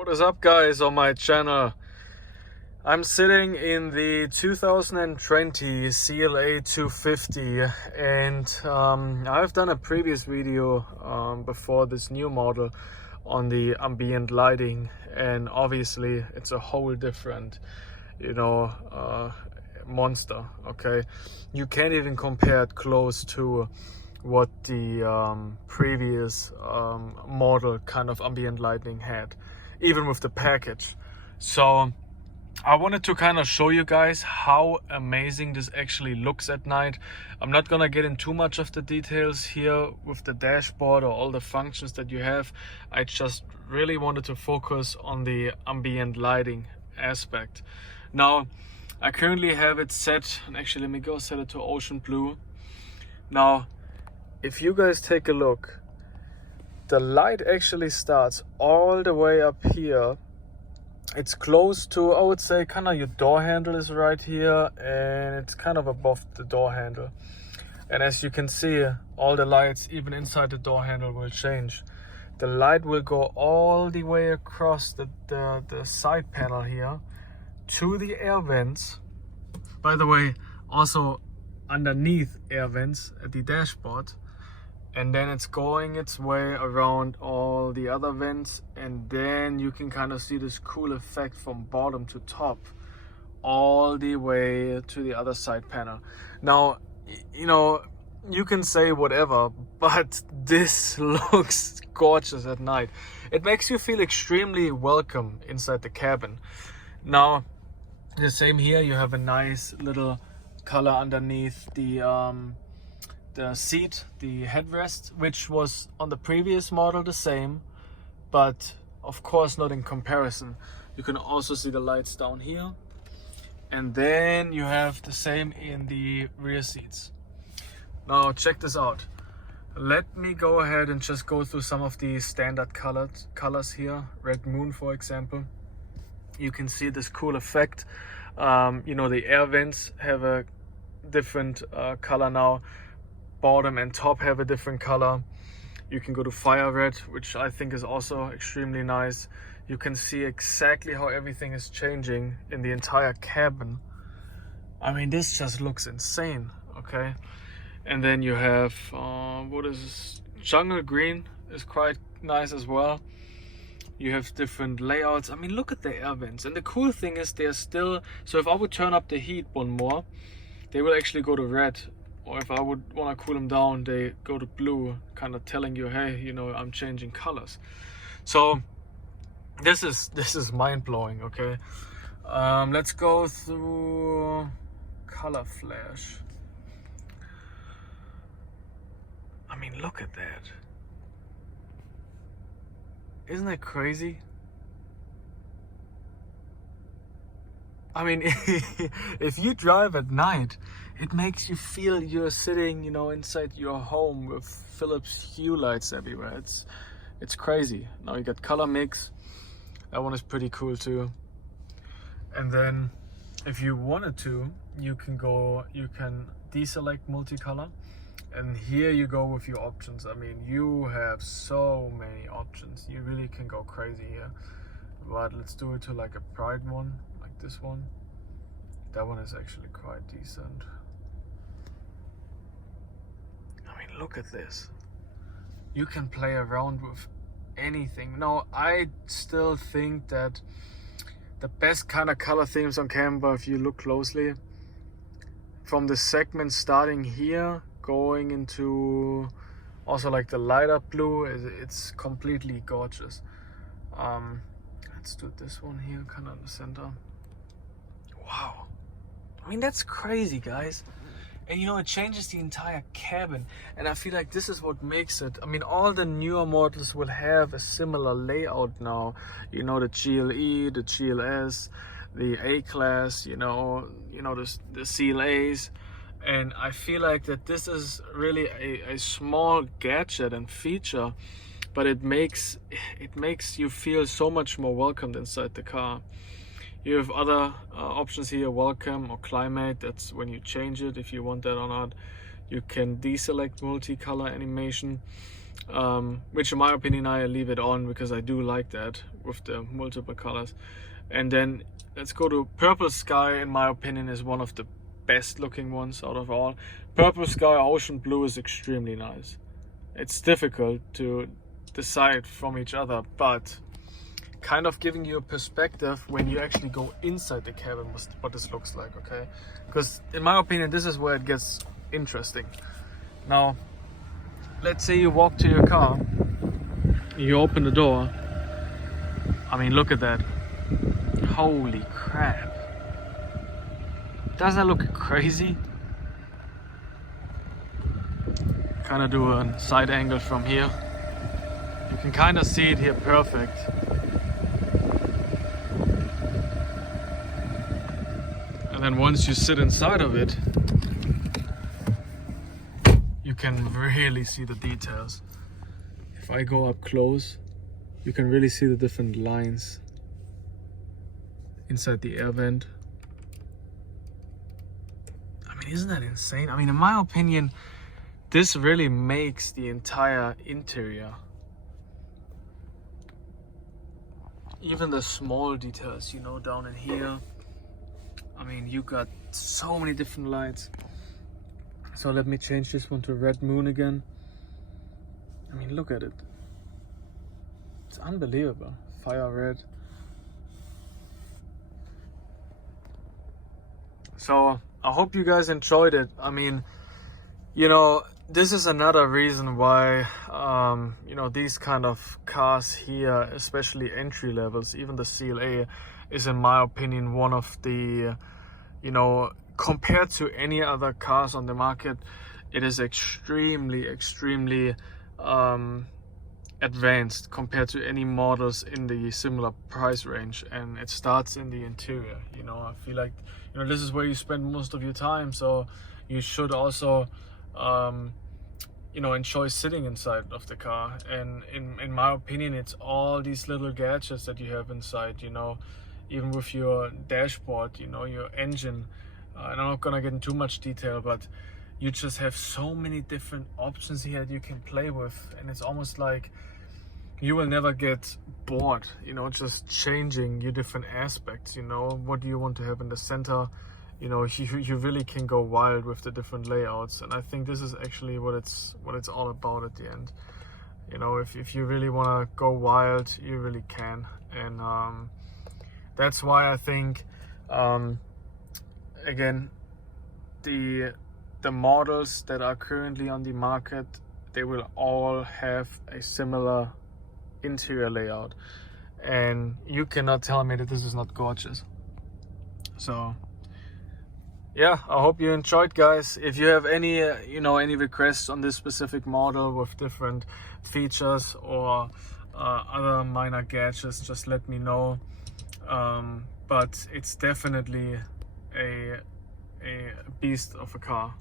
What is up, guys, on my channel? I'm sitting in the 2020 CLA 250 and I've done a previous video before this new model on the ambient lighting, and obviously it's a whole different monster. Okay, you can't even compare it close to what the previous model kind of ambient lighting had, even with the package. So I wanted to kind of show you guys how amazing this actually looks at night. I'm not gonna get in too much of the details here with the dashboard or all the functions that you have. I just really wanted to focus on the ambient lighting aspect. Now, I currently have it set, and actually let me go set it to ocean blue. Now, if you guys take a look, the light actually starts all the way up here. It's close to, I would say, kind of your door handle is right here, and it's kind of above the door handle. And as you can see, all the lights, even inside the door handle, will change. The light will go all the way across the side panel here to the air vents. By the way, also underneath air vents at the dashboard. And then it's going its way around all the other vents, and then you can kind of see this cool effect from bottom to top all the way to the other side panel. Now, you can say whatever, but this looks gorgeous at night. It makes you feel extremely welcome inside the cabin. Now, the same here, you have a nice little color underneath the seat, the headrest, which was on the previous model the same, but of course not in comparison. You can also see the lights down here, and then you have the same in the rear seats. Now check this out. Let me go ahead and just go through some of the standard colors here. Red Moon, for example. You can see this cool effect. The air vents have a different color now. Bottom and top have a different color. You can go to fire red, which I think is also extremely nice. You can see exactly how everything is changing in the entire cabin. I mean, this just looks insane. Okay, and then you have what is this? Jungle green is quite nice as well. You have different layouts. I mean, look at the air vents, and the cool thing is they're still, so if I would turn up the heat one more, they will actually go to red. Or if I would want to cool them down, they go to blue, kind of telling you, hey, I'm changing colors. So this is mind-blowing. Okay, let's go through color flash. I mean, look at that. Isn't that crazy? I mean, if you drive at night, it makes you feel you're sitting, inside your home with Philips Hue lights everywhere. It's crazy. Now you got color mix. That one is pretty cool too. And then, if you wanted to, you can deselect multicolor, and here you go with your options. I mean, you have so many options. You really can go crazy here. But let's do it to like a bright one. This one, that one is actually quite decent. I mean, look at this. You can play around with anything. Now, I still think that the best kind of color themes on camera, if you look closely, from the segment starting here, going into also like the lighter blue, it's completely gorgeous. Let's do this one here, kind of in the center. Wow, I mean, that's crazy, guys. And it changes the entire cabin, and I feel like this is what makes it. I mean, all the newer models will have a similar layout now. The GLE, the GLS, the A-Class, the CLAs. And I feel like that this is really a small gadget and feature, but it makes you feel so much more welcomed inside the car. You have other options here, welcome or climate. That's when you change it, if you want that or not. You can deselect multicolor animation. which in my opinion I leave it on because I do like that with the multiple colors. And then let's go to purple sky. In my opinion is one of the best looking ones out of all. Purple sky, ocean blue is extremely nice. It's difficult to decide from each other, but kind of giving you a perspective when you actually go inside the cabin what this looks like, okay? Because in my opinion this is where it gets interesting. Now let's say you walk to your car, you open the door. I mean, look at that. Holy crap. Doesn't that look crazy? Kind of do a side angle from here. You can kind of see it here perfect. And then once you sit inside of it, you can really see the details. If I go up close, you can really see the different lines inside the air vent. I mean, isn't that insane? I mean, in my opinion, this really makes the entire interior. Even the small details, you know, down in here. I mean, you got so many different lights. So let me change this one to red moon again. I mean, look at it. It's unbelievable. Fire red. So I hope you guys enjoyed it. I mean, you know, this is another reason why, you know, these kind of cars here, especially entry levels, even the CLA is in my opinion one of the, you know, compared to any other cars on the market, it is extremely advanced compared to any models in the similar price range. And it starts in the interior. You know, I feel like, you know, this is where you spend most of your time, so you should also you know, enjoy sitting inside of the car. And in my opinion, it's all these little gadgets that you have inside, you know, even with your dashboard, you know, your engine. And I'm not gonna get into too much detail, but you just have so many different options here that you can play with, and it's almost like you will never get bored, you know, just changing your different aspects. You know, what do you want to have in the center? You know, you really can go wild with the different layouts, and I think this is actually what it's all about at the end. You know, if you really want to go wild, you really can. And that's why I think again, the models that are currently on the market, they will all have a similar interior layout, and you cannot tell me that this is not gorgeous. So yeah, I hope you enjoyed, guys. If you have any you know, any requests on this specific model with different features or other minor gadgets, just let me know. But it's definitely a beast of a car.